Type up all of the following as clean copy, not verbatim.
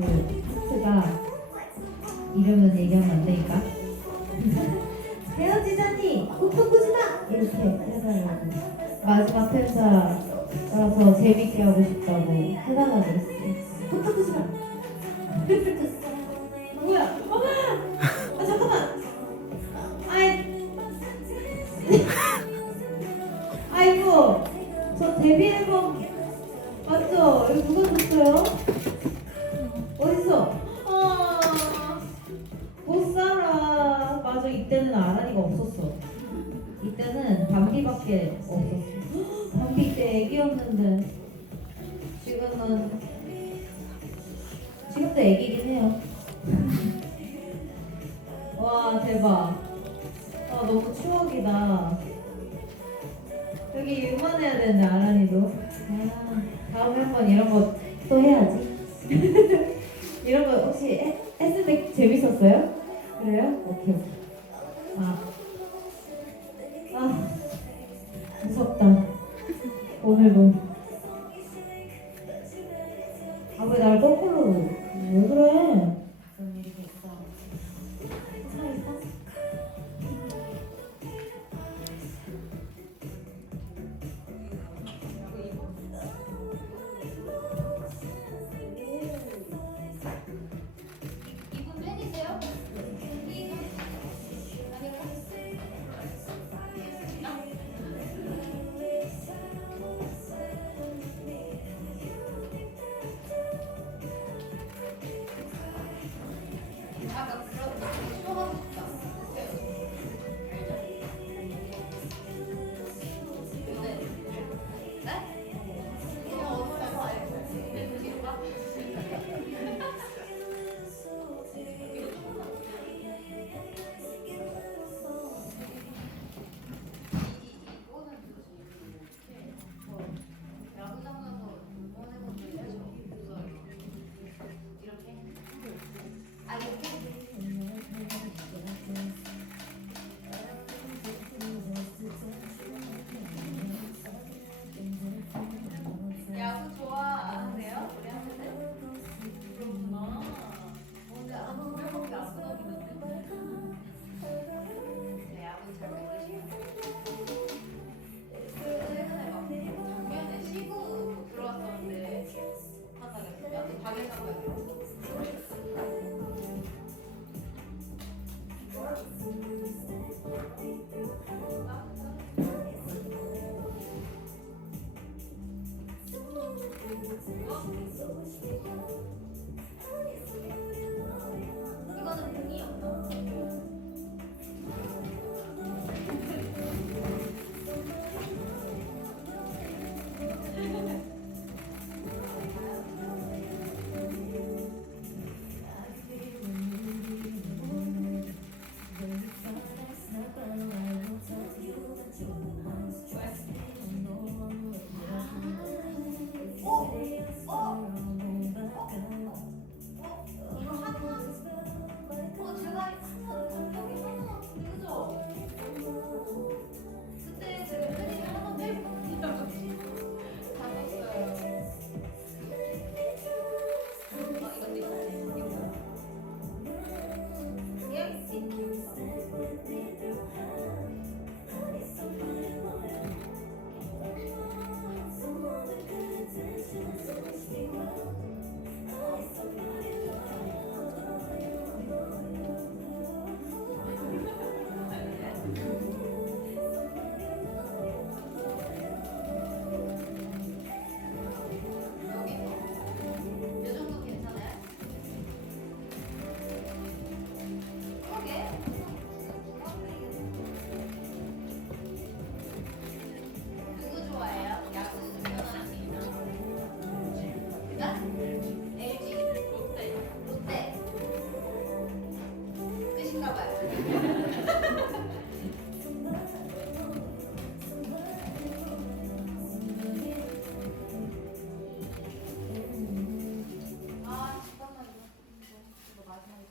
그 파트가 이름은 얘기하면 안 되니까 헤어지자니 고토꾸지다 이렇게 해달라고 마지막 편사라서 재밌게 하고 싶다고 해달라고 그랬어요. 고토꾸지마 뭐야 엄마 아 잠깐만 아이고 저 데뷔 앨범 맞죠? 이거 누가 줬어요? 어딨어? 못 살아. 맞아, 이때는 아란이가 없었어. 이때는 밤비밖에 없었어. 밤비 때 애기였는데 지금도 애기긴 해요. 와 대박. 아 너무 추억이다. 여기 유만해야 되는데 아란이도. 다음에 한번 이런 거 또 해야지. 이런 거 혹시 했을 때 재밌었어요? 그래요? 오케이. 무섭다. 오늘도. 왜 날 거꾸로? 왜 그래? 무슨 일이 있어? 살아있어? 이분 팬이세요? 아까 그런 쇼하고 싶다. 야구 좋아하세요? 우리 학생들? 그렇구나. 근데 한 2명밖에 안 끊어지는데? 네, 야구 잘 모르시고. 최근에 막 작년에 시구 들어왔었는데 못한다겠어요? 또 방에서 한 거예요. 이거는 공이었나? 제가 한번 적용이 하나 그죠? 그때 제가 팬이 하나 빼고 다 썼어요. 이것도 있어요. 이 정도 괜찮아요? 그러게. 누구 좋아해요? 야구 응원하시나? LG, 롯데. 끝인가 봐요. 잠깐만요. 이거 마지막으로.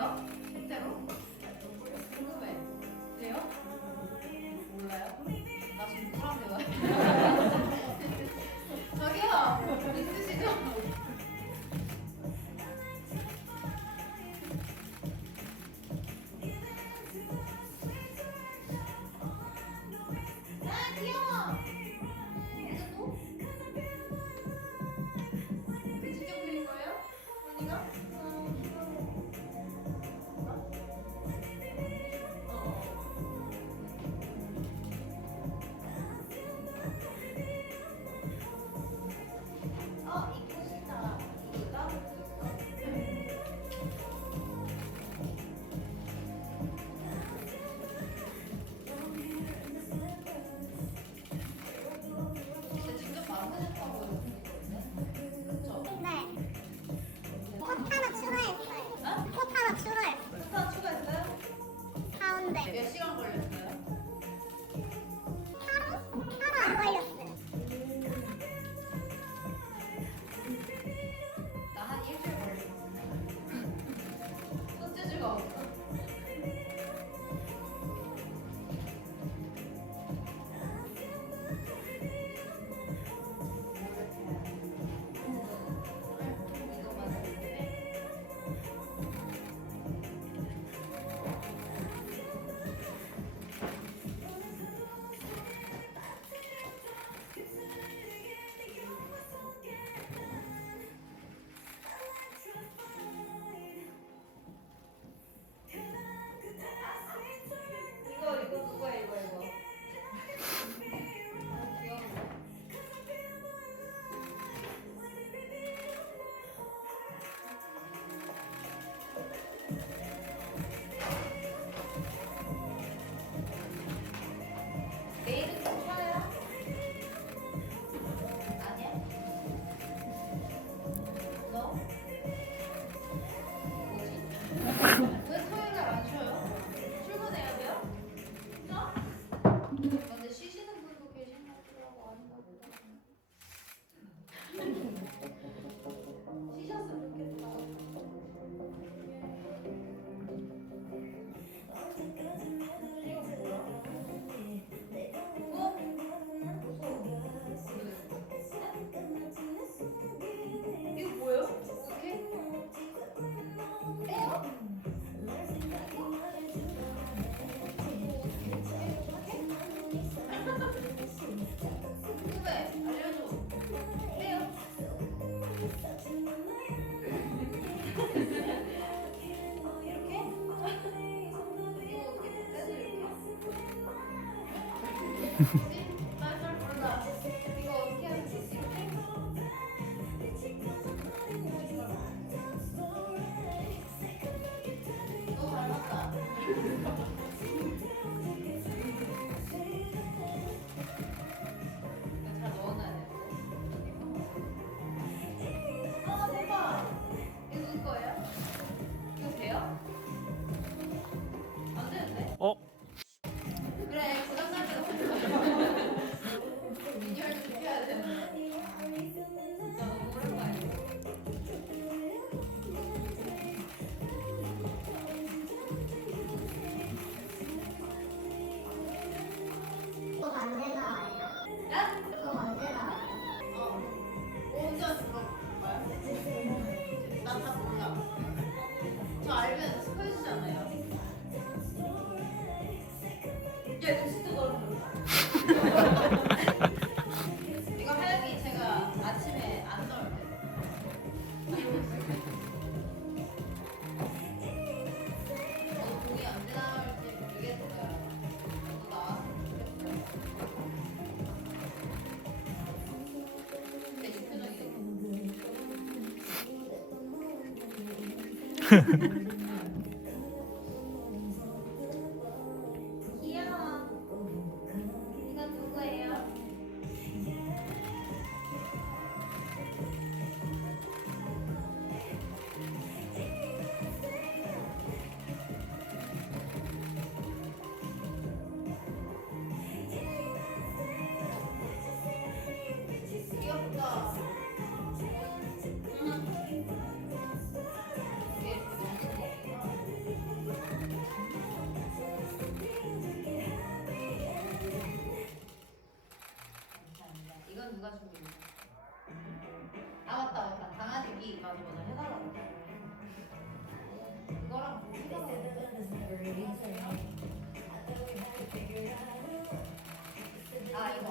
왜요? 실제로? 궁금해. 왜요? 몰라요? 나 지금 누구랑 대화해? 저기요! 있으시죠? 아 귀여워! 이제 또? 그 직접 그린 거예요? 언니가? 이거 싫다. 이거 따로 진짜 직접 만드셨다고 그쵸? 네. 꽃 하나 추가했어요. 꽃 하나 추가했어요. 스타 추가했어요? 가운데. 몇 시간 걸렸어요? 하루 안 걸렸어요. 나 한 일주일 걸렸어. 손재주가 없어. 이거 맞았는데. 이거 누구야 이거. 귀여워. 내일은 좀 쉬어요? 아니야? 너? 뭐지? 왜 토요일 날 안 쉬어요? 출근해야 돼요? 진짜? 근데 쉬시는 분도 계시더라고 아닌가 보다. 쉬셨으면 좋겠다. 이거 뭐예요? 어떻게? 빼요? 궁금해. 알려줘. 빼요? 이렇게? 이거 어떻게 빼지 이렇게? 뭐지? 난잘 몰라. 이거 어떻게 하는지 이렇게? 너 닮았다. 잘 넣어놔야 돼. 대박. 이거 누구 거예요? 이거 돼요? 안 되는데? 그래, 부담 때도 미니얼도 시켜야 되는데. 나 너무 오랜만이야. 그거 언제 나와요? 야? 그거 언제 나와요? 언제 물어볼까요? 나 다 몰라. 저 알면 스포해주잖아요. 야, 이거 진짜 너무 몰라. 이거 하영이 제가 아침에 안 넣을 때. 공이 언제 나올지 모르겠어요. 저도 나왔으면 좋겠어요. 되게 표정이 귀여워. 이거 누구예요? 귀엽다. 이게 이렇게 오빠랑 우리가 아 이거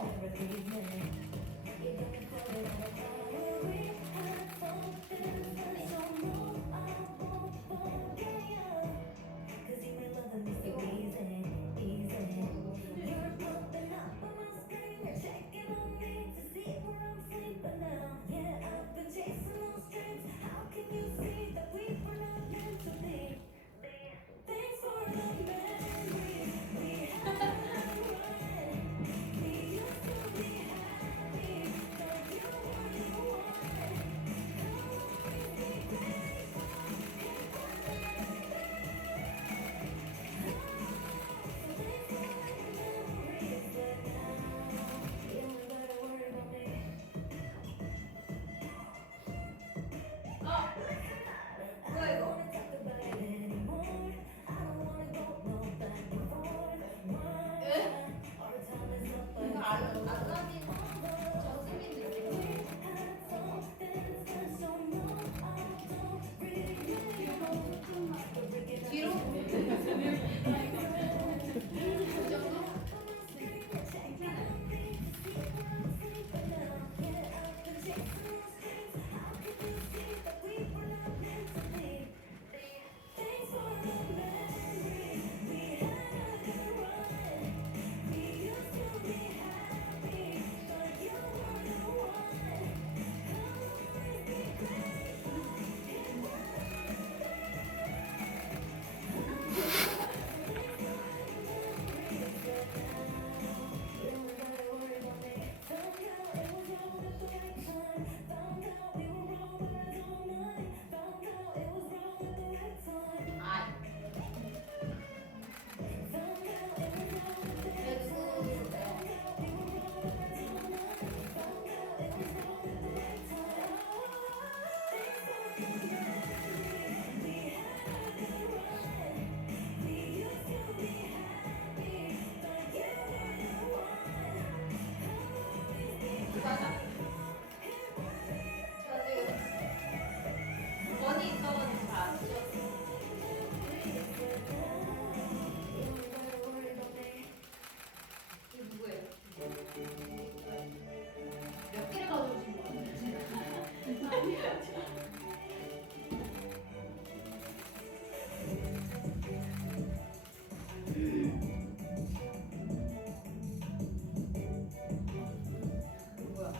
뭐야 이거? 이거 알라딘 저스민 느낌. 뒤로? 그 정도? 아. 맞아. 제가 지금 원이 있어가지고 잘안 지웠어. 이거 누구예요? 몇 개를 가져오신 거예요? 뭐야?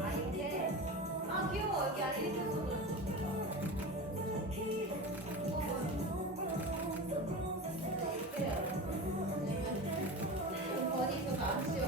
아 이게 아 귀여워 여기 알림 있어서 원이 있어서 안 지워.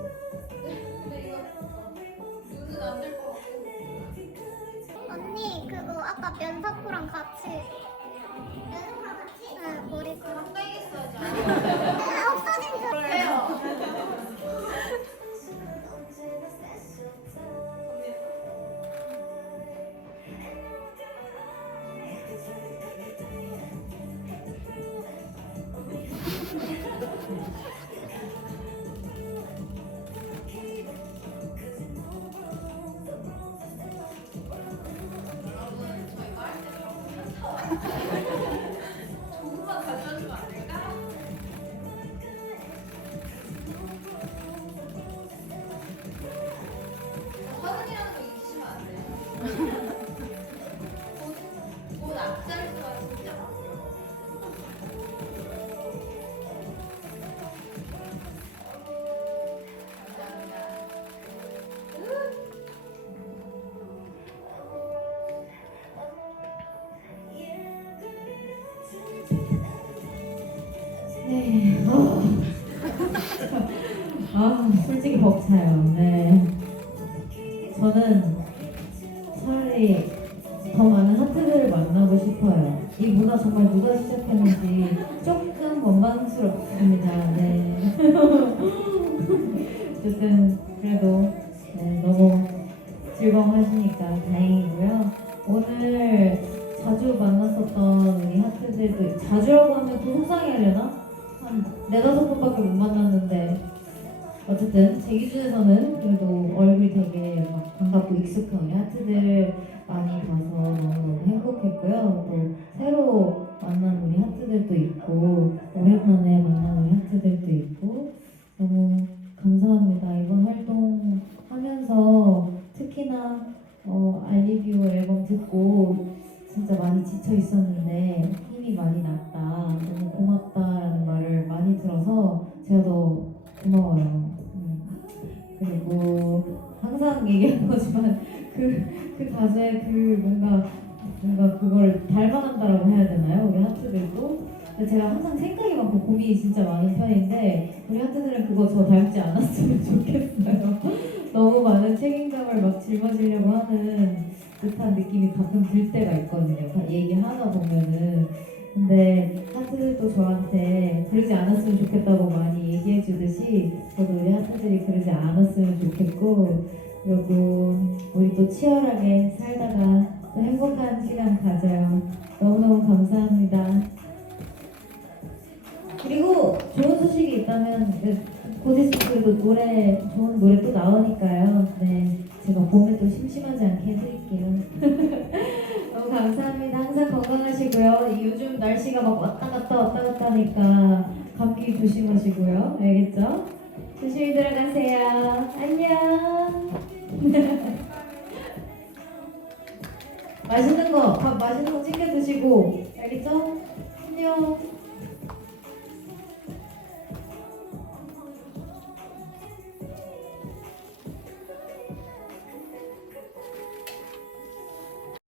근데 이거 눈은 안 될 것 같고. 언니 그거 아까 면사포랑 같이 면사포랑 같이? 응 머리 그거 가까이 있어야지. 없어진 줄 그래요. 여러분 저희가 할 때 조금만 가져주면 안 될까? 네. 솔직히 벅차요. 네. 저는 차라리 더 많은 하트들을 만나고 싶어요. 이 문화 정말 누가 시작했는지 조금 원망스럽습니다. 네. 어쨌든 그래도 네, 너무 즐거워하시니까 다행이고요. 오늘 자주 만났었던 우리 하트들도 자주라고 하면 또 속상해하려나? 한 4-5번밖에 못 만났는데 어쨌든 제 기준에서는 그래도 얼굴이 되게 막 반갑고 익숙한 우리 하트들 많이 봐서 너무너무 행복했고요. 또 새로 만난 우리 하트들도 있고 오랜만에 만난 우리 하트들도 있고 너무 감사합니다. 이번 활동 하면서 특히나 알리뷰 앨범 듣고 진짜 많이 지쳐 있었는데 힘이 많이 났다. 너무 고맙다라는 말을 많이 들어서 제가 더 고마워요. 그리고 항상 얘기하는 거지만 그 가수의 그 뭔가 그걸 닮아간다라고 해야 되나요? 우리 하트들도. 근데 제가 항상 생각이 많고 고민이 진짜 많은 편인데 우리 하트들은 그거 저 닮지 않았으면 좋겠어요. 너무 많은 책임감을 막 짊어지려고 하는 듯한 느낌이 가끔 들 때가 있거든요. 얘기하다 보면은. 근데 하트들도 저한테 그러지 않았으면 좋겠다고 많이 얘기해 주듯이 저도 우리 하트들이 그러지 않았으면 좋겠고 그리고 우리 또 치열하게 살다가 또 행복한 시간 가져요. 너무너무 감사합니다. 그리고 좋은 소식이 있다면 곧 있으면 그래도 좋은 노래 또 나오니까요. 네, 제가 봄에 또 심심하지 않게 해드릴게요. 너무 감사합니다. 항상 건강하시고요. 요즘 날씨가 막 왔다 갔다 하니까 감기 조심하시고요. 알겠죠? 조심히 들어가세요. 안녕. 맛있는 거, 밥 맛있는 거 챙겨 드시고, 알겠죠? 안녕.